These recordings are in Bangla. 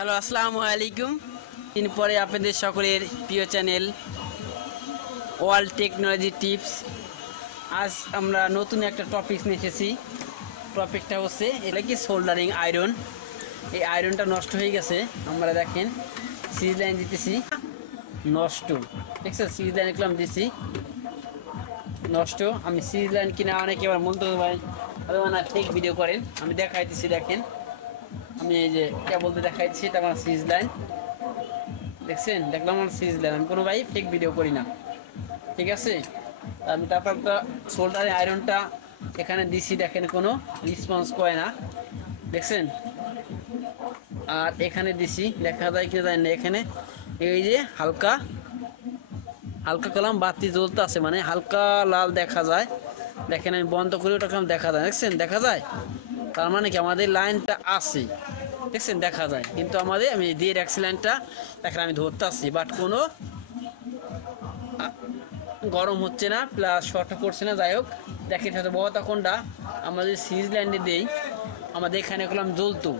হ্যালো, আসসালামু আলাইকুম। দিন পরে আপনাদের সকলের প্রিয় চ্যানেল ওয়ার্ল্ড টেকনোলজি টিপস। আজ আমরা নতুন একটা টপিক নিয়ে এসেছি। টপিকটা হচ্ছে এটা কি সোল্ডারিং আয়রন। এই আয়রনটা নষ্ট হয়ে গেছে, আমরা দেখেন সিরিজ লাইন দিতেছি নষ্ট, দেখছেন সিরিজ লাইন দেখলাম দিছি নষ্ট। আমি সিরিজ লাইন কিনা অনেকে এবার বলতে ভাই না ঠিক ভিডিও করেন, আমি দেখাইতেছি দেখেন। আমি এই যে কে বলতে দেখাইছি এটা আমার সিরিজ লাইন, দেখছেন দেখলাম আমার সিরিজ লাইন। আমি কোনো ভাই ফেক ভিডিও করি না, ঠিক আছে। আমি তারপর একটা সোল্ডারিং আয়রনটা এখানে দিছি, দেখেন কোনো রেসপন্স করে না, দেখছেন। আর এখানে দিছি দেখা যায় কি জানি না, এখানে এই যে হালকা হালকা কলাম বাতি জ্বলতে আছে, মানে হালকা লাল দেখা যায়। দেখেন আমি বন্ধ করে ওটা দেখা যায়, দেখছেন দেখা যায়। তার মানে কি আমাদের লাইনটা আছে, দেখছেন দেখা যায়। কিন্তু আমাদের আমি দিয়ে রাখছি লাইনটা, দেখেন আমি ধরতে আসছি, বাট কোনো গরম হচ্ছে না, প্লাস শর্ট করছে না। যাই হোক দেখেন সাথে তখনটা আমাদের সিরিজ লাইনে দিই, আমাদের এখানে কলাম জ্বলতো,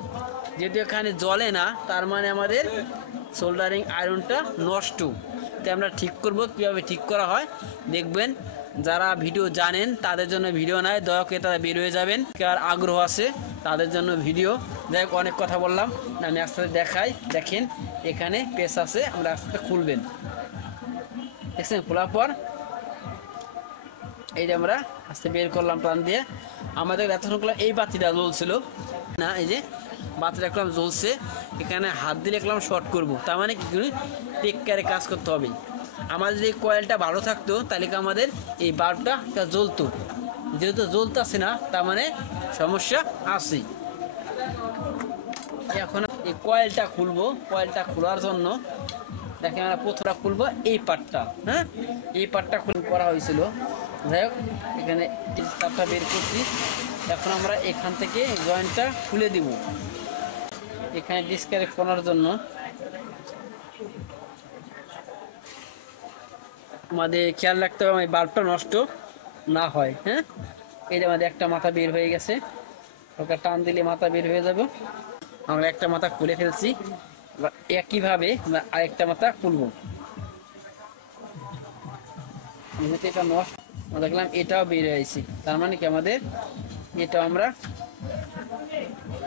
যেহেতু এখানে জ্বলে না তার মানে আমাদের সোল্ডারিং আয়রনটা নষ্ট। তাই আমরা ঠিক করব, কীভাবে ঠিক করা হয় দেখবেন। যারা ভিডিও জানেন তাদের জন্য ভিডিও নয়, দয়া করে তারা বের হয়ে যাবেন। কার আগ্রহ আছে তাদের জন্য ভিডিও। যাই হোক অনেক কথা বললাম, আমি আস্তে দেখাই। দেখেন এখানে পেস আছে, আমরা আস্তে খুলবেন, দেখছেন। খোলার পর এই যে আমরা আস্তে বের করলাম টান দিয়ে। আমাদের এতক্ষণ এই বাতিটা জ্বলছিল না, এই যে বাতিটা একদম জ্বলছে, এখানে হাত দিলে একদম শর্ট করব। তার মানে কি টেক কেয়ারে কাজ করতে হবে। আমাদের যদি কয়েলটা ভালো থাকতো তাহলে কি আমাদের এই বাল্বটা জ্বলতো, যেহেতু জ্বলতেছে না তার মানে সমস্যা আছে। এখন এই কয়েলটা খুলবো, কয়েলটা খোলার জন্য দেখেন আমরা প্রথমটা খুলবো এই পার্টটা, হ্যাঁ এই পার্টটা করা হয়েছিল। যাই হোক এখানে তারটা বের করছি। এখন আমরা এখান থেকে জয়েন্টটা খুলে দিব এখানে ডিসকানেক্ট করার জন্য। আমাদের খেয়াল রাখতে হবে এই বাল্বটা নষ্ট না হয়, হ্যাঁ। এই যে আমাদের একটা মাথা বের হয়ে গেছে, ওকে টান দিলে মাথা বের হয়ে যাবে। আমরা একটা মাথা খুলে ফেলছি, একইভাবে আমরা আরেকটা মাথা খুলবো। এটা নষ্ট দেখলাম, এটাও বের হয়েছে, তার মানে কি আমাদের এটা আমরা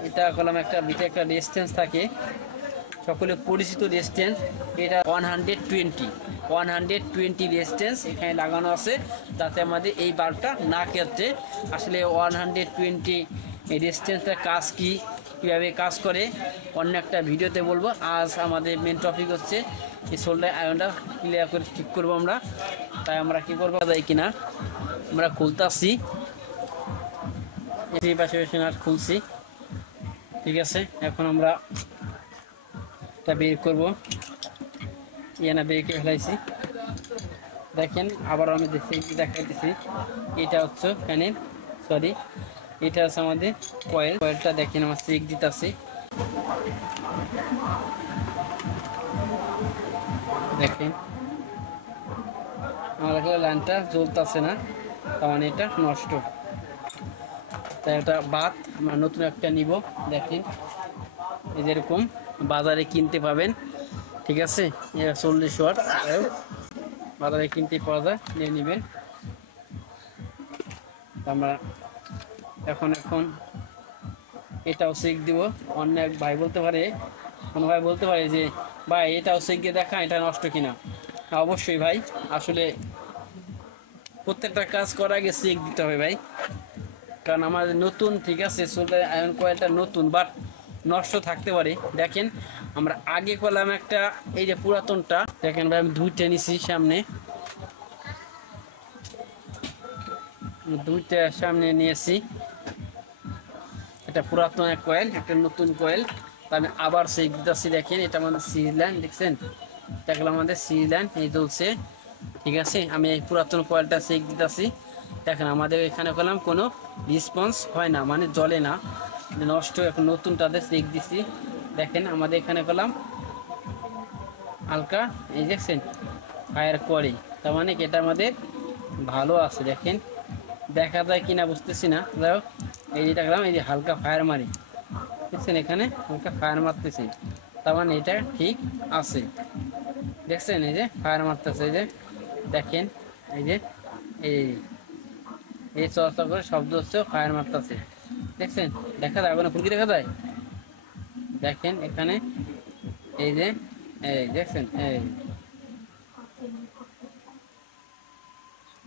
এটা করলাম একটা ভিতরে একটা ডিস্টেন্স থাকে, সকলে পরিচিত ডিস্টেন্স। এটা 120 ডিস্টেন্স এখানে লাগানো আছে, যাতে আমাদের এই বাল্বটা না কেটে। আসলে 120 এই ডিস্টেন্সটার কাজ কি, কীভাবে কাজ করে অন্য একটা ভিডিওতে বলবো। আজ আমাদের মেন টপিক হচ্ছে এই সোল্ডার আয়রনটা ক্লিয়ার করে ঠিক করবো আমরা। তাই আমরা কী করবো যায় কিনা আমরা খুলতে আসছি, এই পাশে খুলছি, ঠিক আছে। এখন আমরা এটা বের করবো, না বের করে ফেলাইছি। দেখেন আবার আমি দেখাই দিচ্ছি, এটা হচ্ছে ফ্যানের, সরি এটা হচ্ছে আমাদের কয়েলটা। দেখেন আমার চেক দিতে আছে, দেখেন আমার লাইনটা জ্বলতেছে না, তার মানে এটা নষ্ট। তাই একটা বাত আমরা নতুন একটা নিব, দেখেন এই যেরকম বাজারে কিনতে পাবেন, ঠিক আছে। এটা 40 ওয়াট বাজারে কিনতে পাওয়া যায়, নিয়ে নেবেন। আমরা এখন এটাও চেক দিব। অন্য এক ভাই বলতে পারে, কোনো ভাই বলতে পারে যে ভাই এটাও চেক দিয়ে দেখা এটা নষ্ট কিনা। অবশ্যই ভাই, আসলে প্রত্যেকটা কাজ করার আগে চেক দিতে হবে ভাই, কারণ আমাদের নতুন, ঠিক আছে। সোল্ডার আয়রন কয়েলটা নতুন, বাট নষ্ট থাকতে পারে। দেখেন আমরা আগে করলাম একটা, এই যে পুরাতনটা দেখেন ভাই আমি দুইটা নিছি সামনে, দুইটা সামনে নিয়েছি। এটা পুরাতন এক কয়েল, একটা নতুন কয়েল। আমি আবার চেক দিতেছি, দেখেন এটা আমাদের সিরিজ লাইন, দেখছেন দেখলাম আমাদের সিরিজ লাইন এই চলছে, ঠিক আছে। আমি এই পুরাতন কয়েলটা চেক দিতেছি, দেখেন আমাদের এখানে করলাম কোনো রেসপন্স হয় না, মানে জ্বলে না, নষ্ট। এখন নতুনটাতে চেক দিছি, দেখেন আমাদের এখানে করলাম হালকা, এই দেখছেন ফায়ার করে, তার মানে কি এটা আমাদের ভালো আছে। দেখেন দেখা যায় কিনা বুঝতেছি না, যাই হোক এই যে দেখলাম এই যে হালকা ফায়ার মারি, দেখছেন এখানে হালকা ফায়ার মারতেছি, তার মানে এটা ঠিক আছে। দেখছেন এই যে ফায়ার মারতেছে, এই যে দেখেন এই যে এই এই চর্চা করে শব্দ হচ্ছে ফায়ার মারতেছে। দেখছেন দেখা যায় ওখানে ফুলকি দেখা যায়, দেখেন এখানে এই যে এই দেখছেন এই।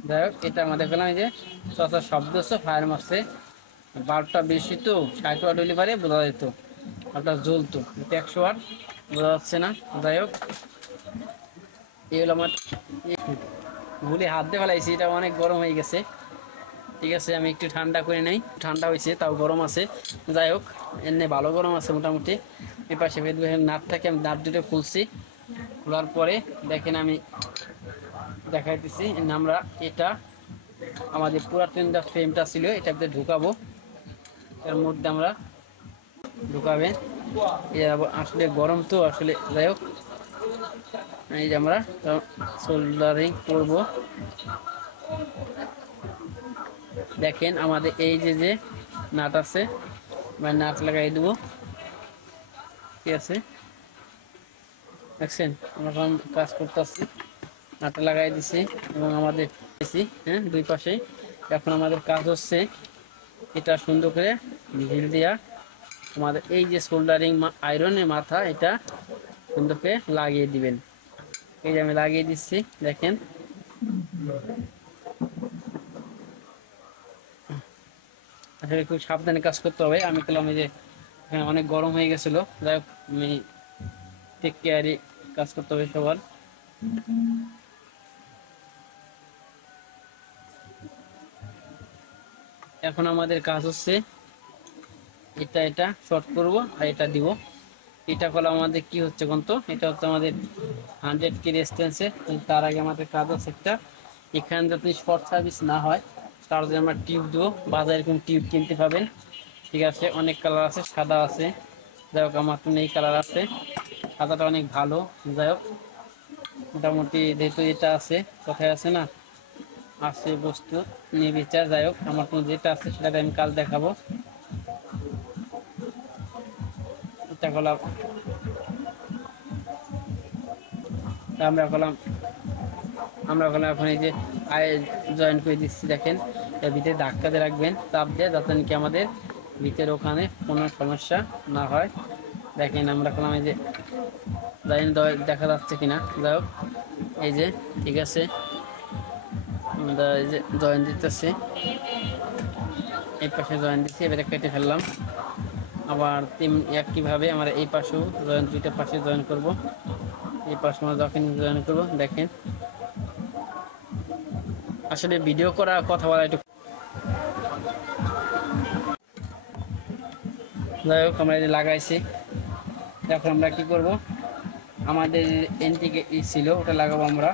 যাই হোক এটা আমাদের পেলাম এই যে চর্চার শব্দ হচ্ছে ফায়ার মারছে। বাল্বটা বেশি তো 60 ওয়াট হলে পারে বোঝা যেত, বাল্বটা জ্বলতো, 100 ওয়াট বোঝা যাচ্ছে না। যাই হোক এই হলো আমার ভুলে হাত দিয়ে ফেলাইছি, এটা অনেক গরম হয়ে গেছে। ঠিক আছে আমি একটু ঠান্ডা করে নেই, ঠান্ডা হয়েছে তাও গরম আছে। যাই হোক এমনি ভালো গরম আছে মোটামুটি। এই পাশে নাটটাকে আমি নাট দুটো খুলছি, খোলার পরে দেখেন আমি দেখাইতেছি আমরা এটা আমাদের পুরাতন যে ফ্রেমটা ছিল এটা ভিতরে ঢুকাবো, এর মধ্যে আমরা ঢুকাবেন। আসলে গরম তো আসলে, যাই হোক এই যে আমরা সোল্ডারিং করব। দেখেন আমাদের এই যে যে নাট আছে নাট লাগাই দেবো, ঠিক আছে দেখছেন আমরা কাজ করতেছি, নাটটা লাগাই দিছি এবং আমাদের হ্যাঁ দুই পাশে। এখন আমাদের কাজ হচ্ছে এটা সুন্দর করে ঢিল দিয়া আমাদের এই যে সোল্ডারিং আয়রনের মাথা এটা সুন্দর করে লাগিয়ে দিবেন। এই যে আমি লাগিয়ে দিচ্ছি, দেখেন আসলে খুব সাবধানে কাজ করতে হবে। আমি বললাম এই যে অনেক গরম হয়ে গেছিল, যাই হোক আমি টেক কেয়ারে কাজ করতে হবে সবার। এখন আমাদের কাজ হচ্ছে এটা শর্ট করব আর এটা দিব। এটা করলে আমাদের কি হচ্ছে তো এটা হচ্ছে আমাদের 100 কে রেজিস্ট্যান্সে। তার আগে আমাদের কাজ হচ্ছে একটা এখানে যাতে শর্ট সার্ভিস না হয় তার জন্য আমরা টিউব দেবো। বাজারে এরকম টিউব কিনতে পাবেন, ঠিক আছে অনেক কালার আছে, সাদা আছে, যাই হোক আমার তো এই কালার আছে, সাদাটা অনেক ভালো। যাই হোক মোটামুটি যেহেতু এটা আছে কোথায় আছে না আছে বস্তু নিয়ে বিচার, যাই হোক আমার তো যেটা আছে সেটাকে আমি কাল দেখাবো। এটা করলাম আমরা করলাম এখন এই যে আয় জয়েন করে দিচ্ছি। দেখেন এর ভিতরে ধাক্কাতে রাখবেন চাপ দিয়ে, যাতে নাকি আমাদের ভিতরে ওখানে কোনো সমস্যা না হয়। দেখেন আমরা করলাম এই যে লাইন দেখা যাচ্ছে কিনা, যাই হোক এই যে ঠিক আছে আমরা এই যে জয়েন দিতেছি, এই পাশে জয়েন দিচ্ছি, এবারে কেটে ফেললাম। আবার একইভাবে আমরা এই পাশেও জয়েন, দুইটা পাশে জয়েন করব, এই পাশে আমরা যখন জয়েন করব। দেখেন আসলে ভিডিও করা কথা বলা একটু, যাই হোক আমরা এই লাগাইছি। এখন আমরা কি করব, আমাদের এনটিকে ছিল ওটা লাগাবো আমরা।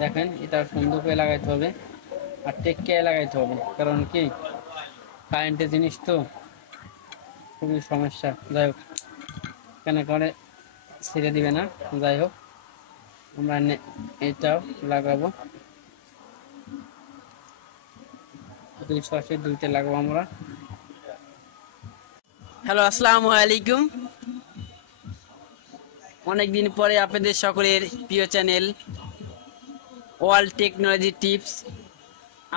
দেখেন এটা সুন্দর করে লাগাইতে হবে আর টেক কেয়ার লাগাইতে হবে, কারণ কি কারেন্টের জিনিস তো খুবই সমস্যা। যাই হোক কেন করে ছেড়ে দিবে না। যাই হোক আমরা এটাও লাগাবো, দুই পাশে দুইটা লাগাবো আমরা। হ্যালো আসসালামু আলাইকুম, অনেকদিন পরে আপনাদের সকলের প্রিয় চ্যানেল ওয়ার্ল্ড টেকনোলজি টিপস।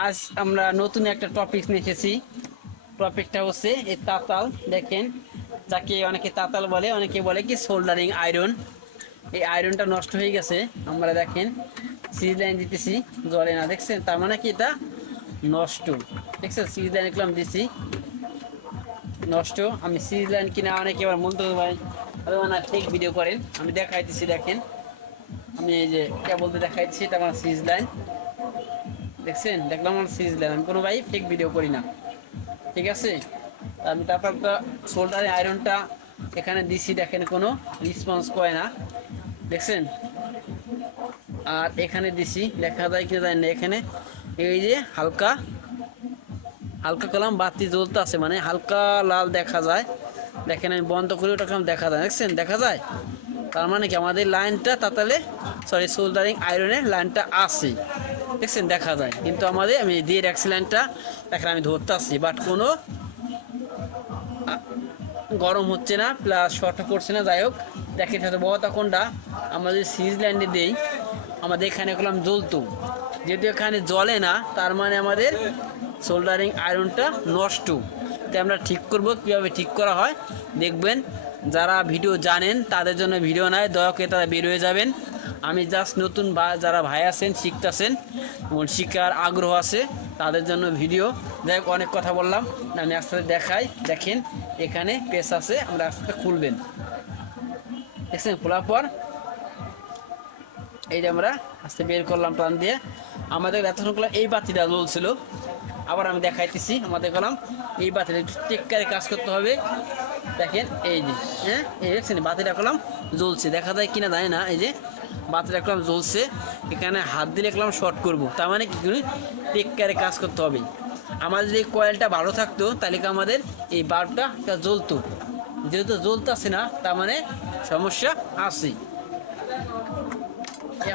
আজ আমরা নতুন একটা টপিক নিয়ে এসেছি। টপিকটা হচ্ছে এই তাতাল। দেখেন যাকে অনেকে তাতাল বলে, অনেকে বলে কি সোল্ডারিং আয়রন। এই আয়রনটা নষ্ট হয়ে গেছে, আমরা দেখেন সিরিজ লাইন দিতেছি জ্বলে না, দেখছেন তার মানে কি এটা নষ্ট। দেখছেন সিরিজ লাইন দেখলাম দিছি নষ্ট। আমি সিরিজ লাইন কিনা অনেকে আবার মন্তব্য ভাই না ঠিক ভিডিও করেন, আমি দেখাইতেছি। দেখেন আমি এই যে কেবলতে দেখাইতেছি, এটা আমার সিরিজ লাইন, দেখছেন দেখলাম আমার সিরিজ লাইন। আমি কোনো ভাই ফেক ভিডিও করি না, ঠিক আছে। আমি তারপর সোল্ডারিং আয়রনটা এখানে দিছি, দেখেন কোনো রেসপন্স করে না, দেখছেন। আর এখানে দিছি দেখা যায় কি যায় না, এখানে এই যে হালকা হালকা কলাম বাতি জ্বলতে আছে, মানে হালকা লাল দেখা যায়। দেখেন আমি বন্ধ করি ওটা কেমন দেখা যায়, দেখছেন দেখা যায়। তার মানে কি আমাদের লাইনটা তাতালে সোল্ডারিং আয়রনের লাইনটা আছে, দেখছেন দেখা যায়। কিন্তু আমাদের আমি দিয়ে রাখছি লাইনটা, দেখেন আমি ধরতে আসছি, বাট কোনো গরম হচ্ছে না, প্লাস শর্ট করছে না। যাই হোক দেখেন হয়তো বহতা কোনটা আমাদের সিরিজ লাইনে দেই, আমাদের এখানে করলাম জ্বলতো, যেহেতু এখানে জ্বলে না তার মানে আমাদের সোল্ডারিং আয়রনটা নষ্ট। তাই আমরা ঠিক করব, কীভাবে ঠিক করা হয় দেখবেন। যারা ভিডিও জানেন তাদের জন্য ভিডিও নয়, দয়া করে তারা বের হয়ে যাবেন। আমি জাস্ট নতুন যারা ভাই আছেন শিখতেছেন এবং শিক্ষার আগ্রহ আছে তাদের জন্য ভিডিও। যাই হোক অনেক কথা বললাম, আমি আস্তে আস্তে দেখাই। দেখেন এখানে পেস আছে, আমরা আস্তে আস্তে খুলবেন। দেখছেন খোলার পর এই যে আমরা আস্তে বের করলাম টান দিয়ে। আমাদের এতক্ষণ করলাম এই বাতিটা জ্বলছিল, আবার আমি দেখাইতেছি। আমাদের করলাম এই বাতিটা একটু টেক্কারে কাজ করতে হবে। দেখেন এই যে, হ্যাঁ এই দেখছেন বাতিটা করলাম জ্বলছে, দেখা যায় কিনা জানি না। এই যে বাতিটা করলাম জ্বলছে, এখানে হাত দিলে করলাম শর্ট করব, তার মানে কি করি টেক্কারে কাজ করতে হবে। আমাদের যদি কয়েলটা ভালো থাকতো তাহলে কি আমাদের এই বাল্বটা জ্বলতো, যেহেতু জ্বলতেছে না তার মানে সমস্যা আছে।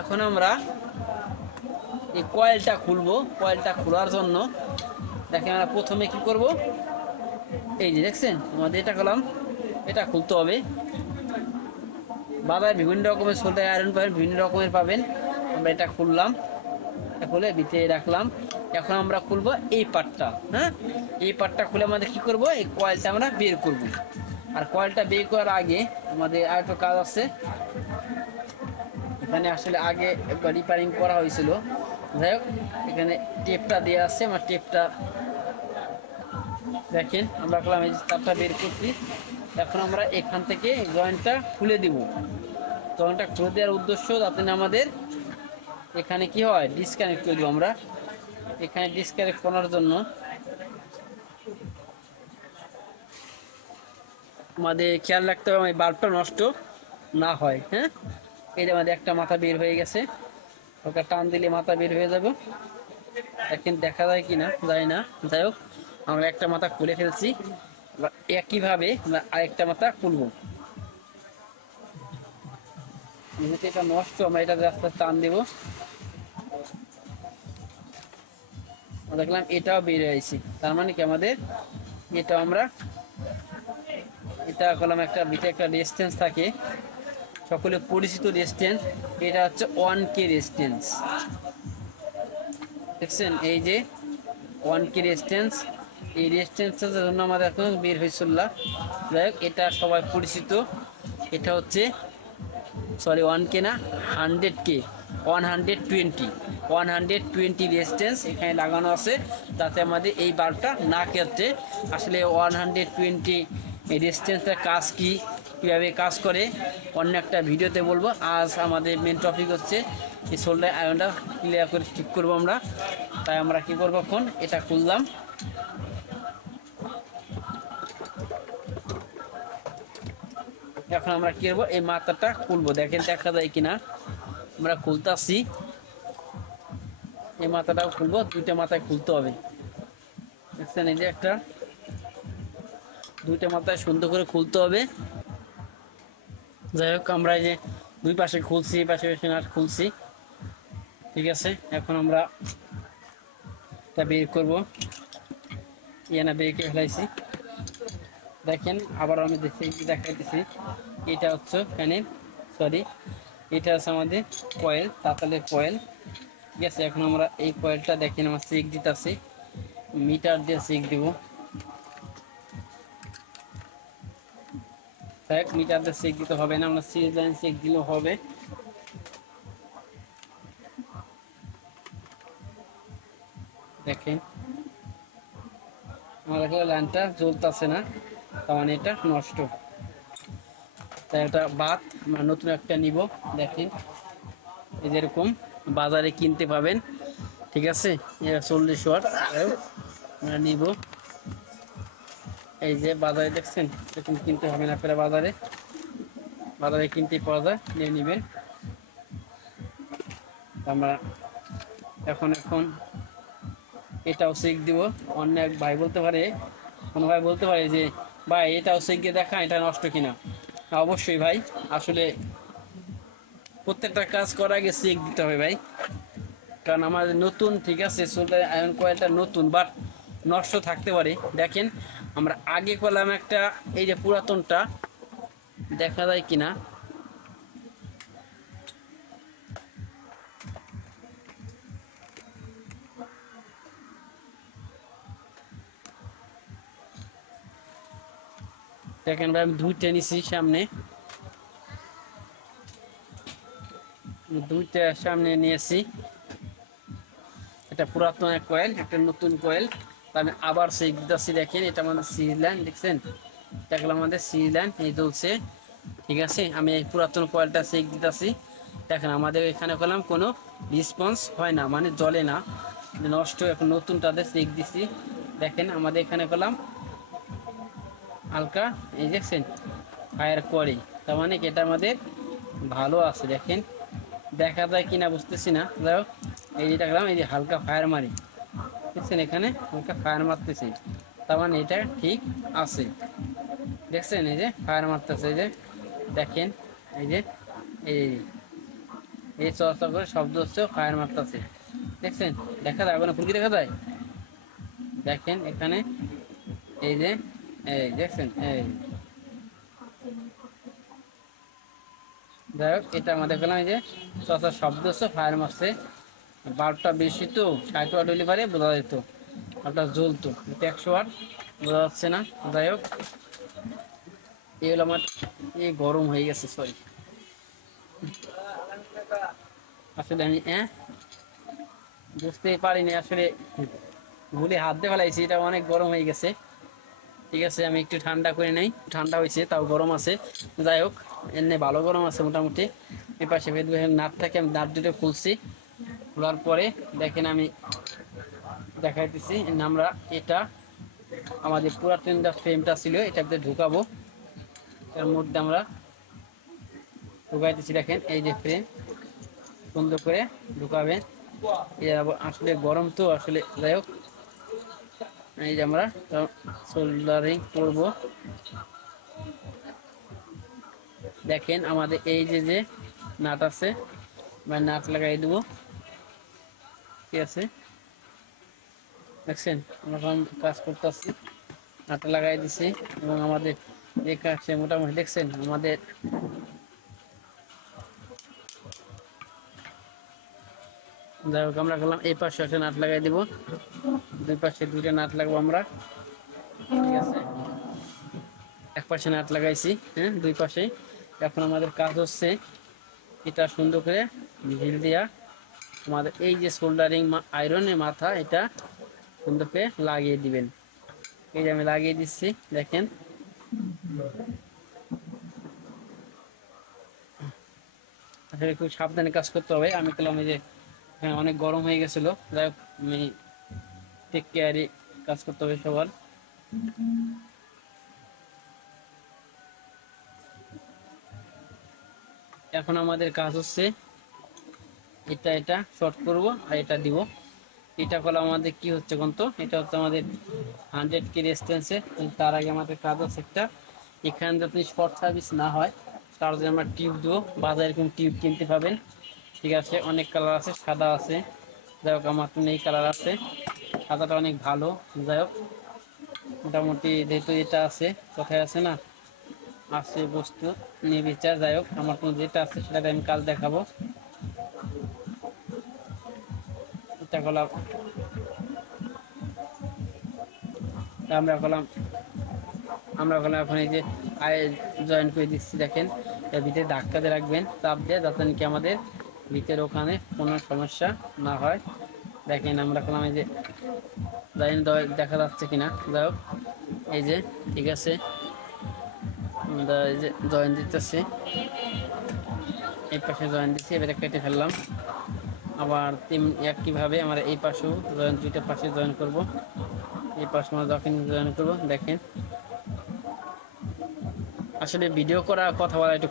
এখন আমরা এই কয়েলটা খুলবো। কয়েলটা খোলার জন্য দেখেন আমরা প্রথমে কি করব, এই যে দেখছেন আমাদের এটা করলাম, এটা খুলতে হবে। বাজারে বিভিন্ন রকমের সোল্ডার আয়রন পাবেন, বিভিন্ন রকমের পাবেন। আমরা এটা খুললাম, এটা খুলে ভিতরে রাখলাম। এখন আমরা খুলবো এই পার্টটা। হ্যাঁ, এই পার্টটা খুলে আমাদের কি করব, এই কয়েলটা আমরা বের করব। আর কয়েলটা বের করার আগে আমাদের আরেকটা কাজ আছে। এখানে আসলে আগে একবার রিপেয়ারিং করা হয়েছিল, যাই হোক এখানে টেপটা দেওয়া আছে। আমার টেপটা দেখেন আমরা করলাম, এই তারটা বের করছি। এখন আমরা এখান থেকে জয়েন্টটা খুলে দিব। জয়েন্টটা খুলে দেওয়ার উদ্দেশ্য যাতে আমাদের এখানে কি হয় ডিসকানেক্ট করে দিব। আমরা এখানে ডিসকানেক্ট করার জন্য আমাদের খেয়াল রাখতে হবে এই বাল্বটা নষ্ট না হয়। হ্যাঁ, এই যে আমাদের একটা মাথা বের হয়ে গেছে, ওটা টান দিলে মাথা বের হয়ে যাবে। দেখেন দেখা যায় কিনা যায় না, যাই হোক আমরা একটা মাথা খুলে ফেলছি। একইভাবে আমরা আরেকটা মাথা খুলবো। যেহেতু এটা নষ্ট, আমরা এটা রাস্তা টান দেবো। দেখলাম এটাও বের হয়েছে, তার মানে কি আমাদের এটা আমরা এটা করলাম একটা ভিতরে একটা রেজিস্ট্যান্স থাকে, সকলে পরিচিত রেজিস্ট্যান্স। এটা হচ্ছে 1K রেজিস্ট্যান্স। দেখছেন এই যে 1K রেজিস্ট্যান্স, এই রেজিস্ট্যান্সের জন্য আমাদের এখন বের হয়েছিল। যাই হোক এটা সবাই পরিচিত। এটা হচ্ছে সরি 1K না, 100K, 120 রেজিস্ট্যান্স এখানে লাগানো আছে, যাতে আমাদের এই বাল্বটা না কেটে। আসলে 120 রেজিস্ট্যান্সের কাজ কি, কীভাবে কাজ করে অন্য একটা ভিডিওতে বলবো। আজ আমাদের মেন টপিক হচ্ছে এই সোল্ডার আয়রনটা ক্লিয়ার করে ঠিক করবো আমরা। তাই আমরা কি করবো, এখন এটা খুললাম। এখন আমরা কি করবো, এই মাথাটা খুলবো। দেখেন দেখা যায় কিনা, আমরা খুলতেছি। এই মাথাটাও খুলবো, দুইটা মাথায় খুলতে হবে। দেখছেন এই যে একটা, দুইটা মাথায় সুন্দর করে খুলতে হবে। যাই হোক আমরা এই যে দুই পাশে খুলছি, এই পাশে নাট খুলছি, ঠিক আছে। এখন আমরা এটা বের করবো, না বের করে ফেলাইছি। দেখেন আবার আমি দেখাইতেছি, এটা হচ্ছে ফ্যানের সরি এটা হচ্ছে আমাদের কয়েল, তাতালের কয়েল, ঠিক আছে। এখন আমরা এই কয়েলটা দেখেন আমার চেক দিতেছি, মিটার দিয়ে চেক দিব। দেখ মিটার দিয়ে চেক দিতে হবে না, আমরা সিরিজ লাইন চেক দিলেও হবে। দেখেন আমাদের লাইনটা জ্বলতেছে না, তার মানে এটা নষ্ট। তাই এটা বাদ আমরা নতুন একটা নিব। দেখেন এই যেরকম বাজারে কিনতে পাবেন, ঠিক আছে। এটা 40 ওয়াট আমরা নিব। এই যে বাজারে দেখছেন এরকম কিনতে হবে না, আপনারা বাজারে কিনতে পাওয়া যায়, নিয়ে নেবেন। আমরা এখন এটাও চেক দিব। অন্য এক ভাই বলতে পারে, কোনো ভাই বলতে পারে যে ভাই এটাও চেক দিয়ে দেখা এটা নষ্ট কিনা। অবশ্যই ভাই, আসলে প্রত্যেকটা কাজ করার আগে চেক দিতে হবে ভাই, কারণ আমাদের নতুন, ঠিক আছে, সোল্ডার আয়রন কয়েলটা নতুন, বাট নষ্ট থাকতে পারে। দেখেন আমরা আগে করলাম একটা, এই যে পুরাতনটা দেখা যায় কিনা, দেখেন ভাই আমি দুইটা নিছি সামনে, দুইটা সামনে নিয়েছি। এটা পুরাতন এক কয়েল, একটা নতুন কয়েল। আমি আবার সেক দিতেছি, দেখেন এটা আমাদের সিরিজ লাইন, দেখছেন এটা হলো আমাদের সিরিজ লাইন, এই চলছে। ঠিক আছে, আমি এই পুরাতন কয়েলটা সেক দিতেছি। দেখেন আমাদের এখানে করলাম কোনো রেসপন্স হয় না, মানে জ্বলে না, নষ্ট। এখন নতুনটাতে সেক দিছি, দেখেন আমাদের এখানে করলাম হালকা, এই দেখছেন ফায়ার করে, তার মানে কি এটা আমাদের ভালো আছে। দেখেন দেখা যায় কিনা বুঝতেছি না, যাই হোক এই যেটা করলাম, এই যে হালকা ফায়ার মারি, দেখছেন এখানে হালকা ফায়ার মারতেছে, তার মানে এটা ঠিক আছে। দেখছেন এই যে ফায়ার মারতেছে, এই যে দেখেন এই যে এই এই চর্চা করে শব্দ হচ্ছে, ফায়ার মারতেছে, দেখছেন দেখা যায় কোনো ফুলকি দেখা যায়, দেখেন এখানে এই যে এই দেখছেন এই, যাই হোক এটা আমাদের গেলাম, এই যে চর্চা শব্দ হচ্ছে, ফায়ার মারছে। বাল্বটা বেশি তো 60 ওয়াট হইলে পারে বোঝা যেত, বাল্বটা জ্বলতো, 100 ওয়াট বোঝা যাচ্ছে না। যাই হোক এই হলো আমার, এই গরম হয়ে গেছে, সরি আসলে আমি বুঝতেই পারিনি, আসলে ভুলে হাত দিয়ে ফেলাইছি, এটা অনেক গরম হয়ে গেছে। ঠিক আছে আমি একটু ঠান্ডা করে নেই, ঠান্ডা হয়েছে তাও গরম আছে। যাই হোক এমনি ভালো গরম আছে মোটামুটি। এই পাশে নাট থাকে, আমি নাট দুটো খুলছি, খোলার পরে দেখেন আমি দেখাইতেছি। আমরা এটা আমাদের পুরাতন ফ্রেমটা ছিল, এটাতে ঢুকাবো, এর মধ্যে আমরা ঢুকাইতেছি। দেখেন এই যে ফ্রেম সুন্দর করে ঢুকাবেন, আসলে গরম তো আসলে। যাই হোক এই যে আমরা সোল্ডারিং করব, দেখেন আমাদের এই যে যে নাট আছে, নাট লাগাই দেবো। ঠিক আছে দেখছেন আমরা কাজ করতেছি, নাটটা লাগাই দিছি, এবং আমাদের এই কাজে মোটামুটি দেখছেন আমাদের যাই হোক আমরা করলাম। এই পাশে একটা নাট লাগাই দিব, দুই পাশে দুইটা নাট লাগবো আমরা। ঠিক আছে এক পাশে নাট লাগাইছি, হ্যাঁ দুই পাশে। এখন আমাদের কাজ হচ্ছে এটা সুন্দর করে ঢিল দিয়া আমাদের এই যে সোল্ডারিং আয়রনের মাথা, এটা সুন্দর করে লাগিয়ে দিবেন। এই যে আমি লাগিয়ে দিচ্ছি, দেখেন আসলে খুব সাবধানে কাজ করতে হবে। আমি বললাম এই যে হ্যাঁ অনেক গরম হয়ে গেছিল, যাই হোক আমি টেক কেয়ারে কাজ করতে হবে সবার। এখন আমাদের কাজ হচ্ছে এটা শর্ট করব আর এটা দিব। এটা করলে আমাদের কি হচ্ছে কোন তো, এটা হচ্ছে আমাদের 100 কে রেজিস্ট্যান্সে। তার আগে আমাদের কাজ হচ্ছে একটা, এখানে যাতে শর্ট সার্ভিস না হয় তার জন্য আমরা টিউব দেবো, বাজারে এরকম টিউব কিনতে পাবেন। ঠিক আছে অনেক কালার আছে, সাদা আছে, যাই হোক আমার তো এই কালার আছে, সাদাটা অনেক ভালো। যাই হোক মোটামুটি যেহেতু এটা আছে, কোথায় আছে না আছে বস্তু নিয়ে বিচার, যাই হোক আমার কোনো যেটা আছে সেটাকে আমি কাল দেখাবো। এটা করলাম, আমরা করলাম এখন এই যে জয়েন করে দিচ্ছি। দেখেন এর ভিতরে ধাক্কা দিয়ে রাখবেন, চাপ দিয়ে, যাতে নাকি আমাদের ভিতরে ওখানে কোনো সমস্যা না হয়। দেখেন আমরা করলাম এই যে জয়েন, দেখা যাচ্ছে কিনা, যাই হোক এই যে ঠিক আছে আমরা এই যে জয়েন দিতেছি, এই পাশে জয়েন দিচ্ছি, এবারে কেটে ফেললাম। আবার একইভাবে আমরা এই পাশেও জয়েন, দুইটা পাশে জয়েন করব, এই পাশে আমরা যখন জয়েন করবো। দেখেন আসলে ভিডিও করা কথা বলা একটু,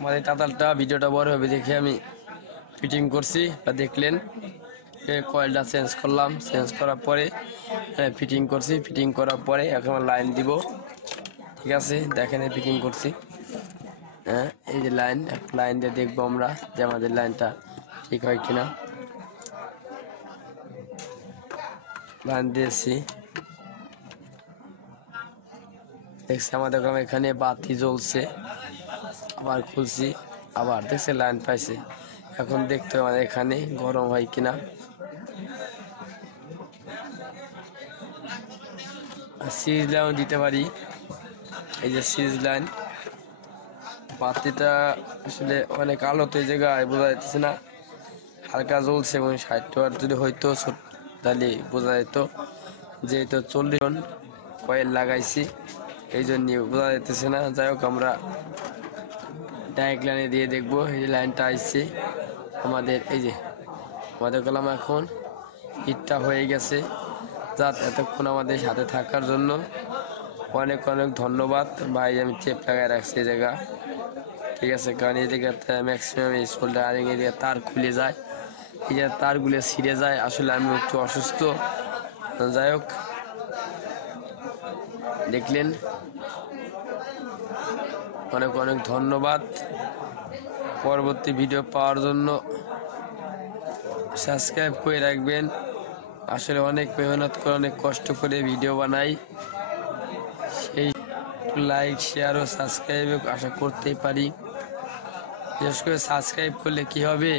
আমাদের তাতালটা ভিডিওটা বড় হবে দেখে আমি ফিটিং করছি, বা দেখলেন কয়েলটা চেঞ্জ করলাম, চেঞ্জ করার পরে ফিটিং করছি, ফিটিং করার পরে এখন লাইন দিব। ঠিক আছে দেখেন ফিটিং করছি, হ্যাঁ এই যে লাইন দিয়ে দেখবো আমরা যে আমাদের লাইনটা ঠিক হয় কিনা। লাইন দিয়েছি, দেখছি আমাদের গ্রামে এখানে বাতি জ্বলছে, আবার খুলছি, আবার দেখছে লাইন পাইছে। এখন দেখতে হবে আমাদের এখানে গরম হয় কিনা। সিরিজ লাইনও দিতে পারি, এই যে সিরিজ লাইন। বাতিটা আসলে অনেক আলো তো এই জায়গায় বোঝা যাচ্ছে না, হালকা জ্বলছে এবং 60 ওয়াট যদি হইতো তাহলে বোঝা যেত। যেহেতু 40 কয়েল লাগাইছি এই জন্য বোঝা যাইতেছে না। যাই হোক, আমরা ডাইরেক্ট লাইনে দিয়ে দেখবো। এই যে লাইনটা আসছে আমাদের, এই যে আমাদের কলাম এখন হিটটা হয়ে গেছে। যাক, এতক্ষণ আমাদের সাথে থাকার জন্য অনেক অনেক ধন্যবাদ ভাই। আমি টেপ লাগাই রাখছি এই জায়গা, ঠিক আছে, কারণ এই জায়গাতে ম্যাক্সিমাম এই সোল্ডার আরিং এই জায়গায় তার খুলে যায়, এই জায়গায় তারগুলো ছিঁড়ে যায়। আসলে আমি একটু অসুস্থ। যাই হোক, দেখলেন, অনেক অনেক ধন্যবাদ। পরবর্তী ভিডিও পাওয়ার জন্য সাবস্ক্রাইব করে রাখবেন। আসলে অনেক মেহনত করে, অনেক কষ্ট করে ভিডিও বানাই, সেই লাইক শেয়ার ও সাবস্ক্রাইব আশা করতেই পারি। বিশেষ করে সাবস্ক্রাইব করলে কি হবে,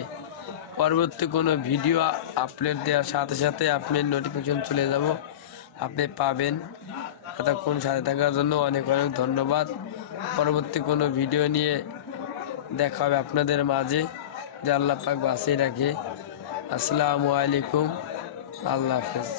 পরবর্তী কোনো ভিডিও আপলোড দেওয়ার সাথে সাথে আপনার নোটিফিকেশন চলে যাব, আপনি পাবেন। এতক্ষণ সাথে থাকার জন্য অনেক অনেক ধন্যবাদ। পরবর্তী কোনো ভিডিও নিয়ে দেখা হবে আপনাদের মাঝে, যে আল্লাহ পাক বাঁচিয়ে রাখে। আসসালামু আলাইকুম, আল্লাহ হাফেজ।